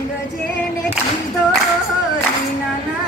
রঙ জেনে কি ধরি নানা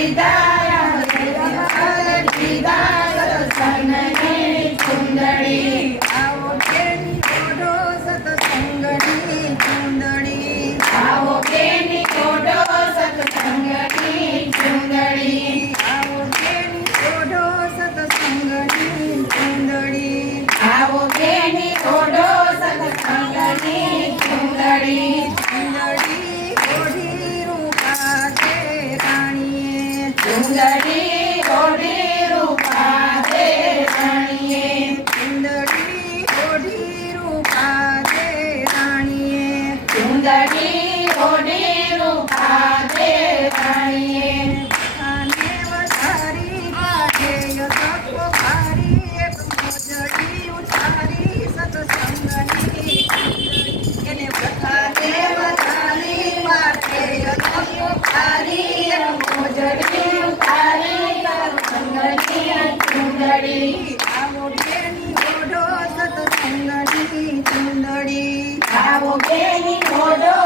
Navidad. અંબેની મોઢો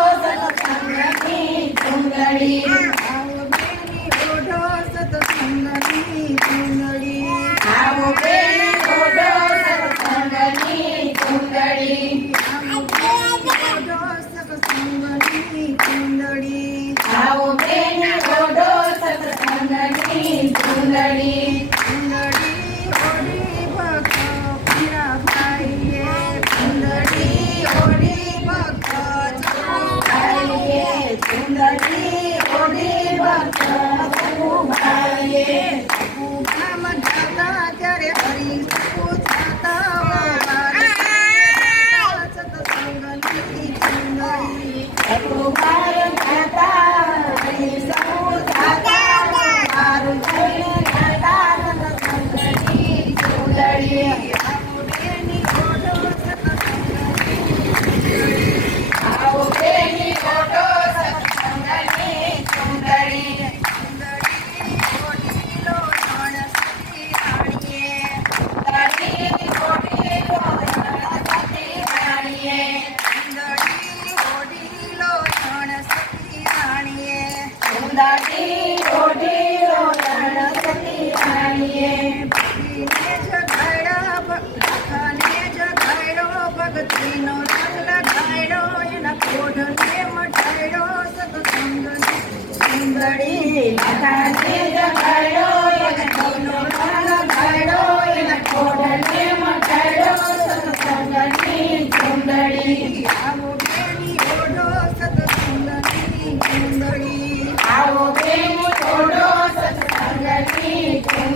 Amén.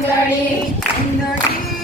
Dirty. In the.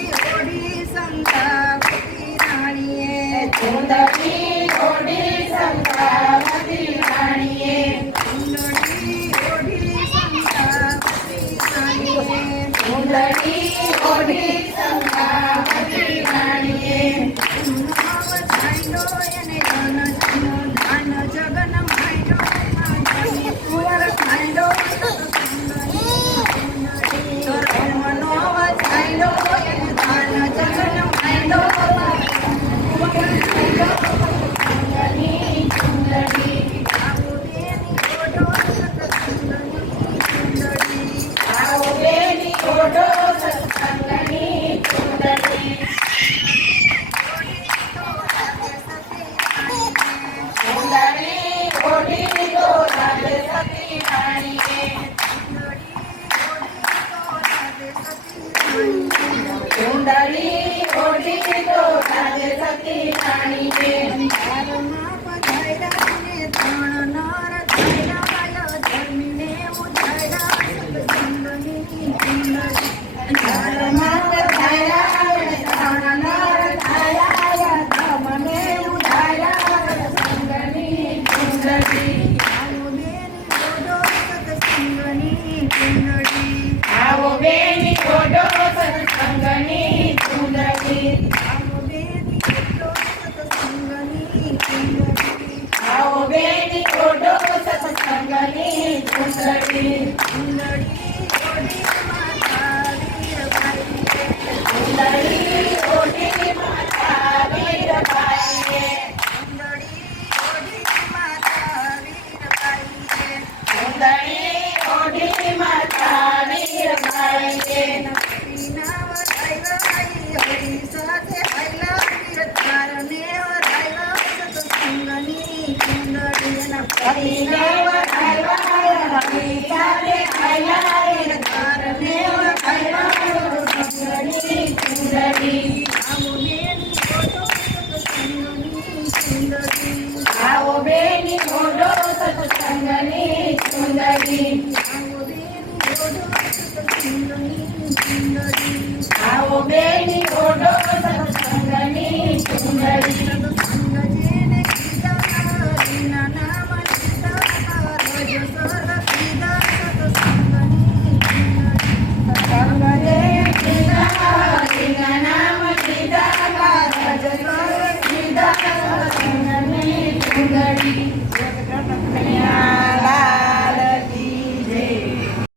I will many or no